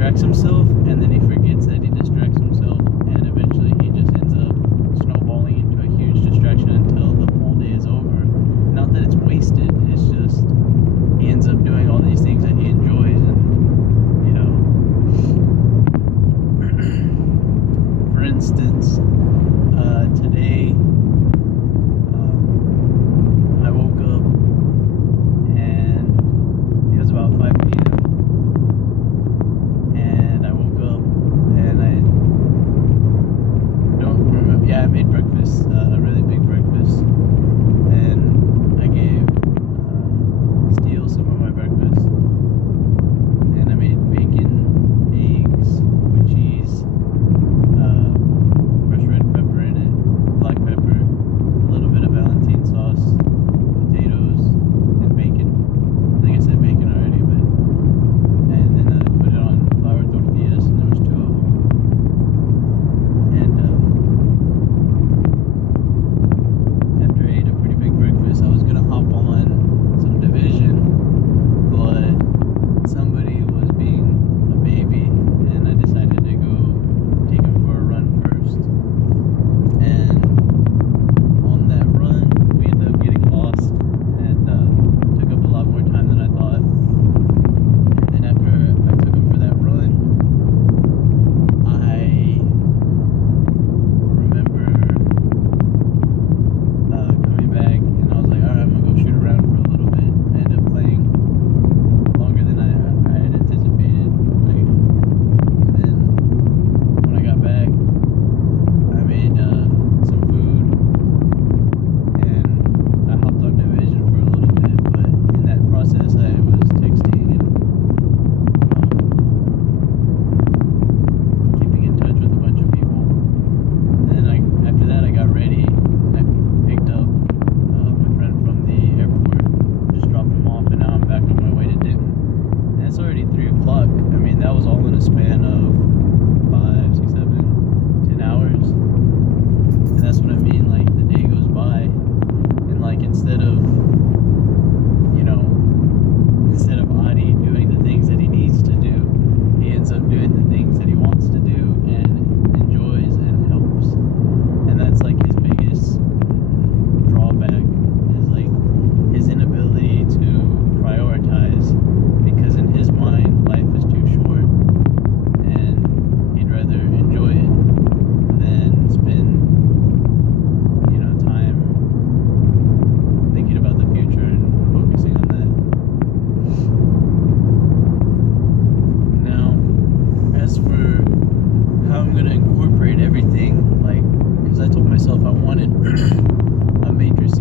distracts himself, and then he forgets that he distracts himself, and eventually he just ends up snowballing into a huge distraction until the whole day is over. Not that it's wasted, it's just he ends up doing all these things that he enjoys, and for instance, today I woke up and it was about 5 p.m. and I woke up and I don't remember. Yeah, I made breakfast, a really big breakfast, and I gave Steele some of my breakfast, and I made bacon, eggs with cheese, fresh red pepper in it, black pepper, a little bit of Valentine sauce, potatoes, and bacon. I think I said bacon already, but and then I put it on flour tortillas, and there was 2 of them. And after I ate a pretty big breakfast, I was gonna hop on some Division, but somebody was being a baby, and I decided to go take him for a run first. And on that run, we ended up getting lost, and took up a lot more time than I thought. And then after I took him for that run, I remember coming back, and I was like, alright, I'm gonna go shoot around for a little bit. I ended up playing longer than I had anticipated. And then when I got back, I made some food, and I hopped on Division for a little bit, but in that process I was texting and keeping in touch with a bunch of people. And then after that I got ready, and I picked up my friend from the airport, just dropped him off, and now I'm back on my way to Denton. And it's already 3 o'clock. I mean, that was all in a span of 5, 6, 7, 10 hours. And that's what I mean, like, the day goes by, and like, instead of Adi doing the things that he needs to do, he ends up doing the things that he wants to do and enjoys and helps. And that's like his biggest drawback, is like his inability to prioritize, because in his mind life is too short, and he'd rather enjoy it than spend time thinking about the future and focusing on that. Now, as for how I'm gonna incorporate everything, like, because I told myself I wanted a matrice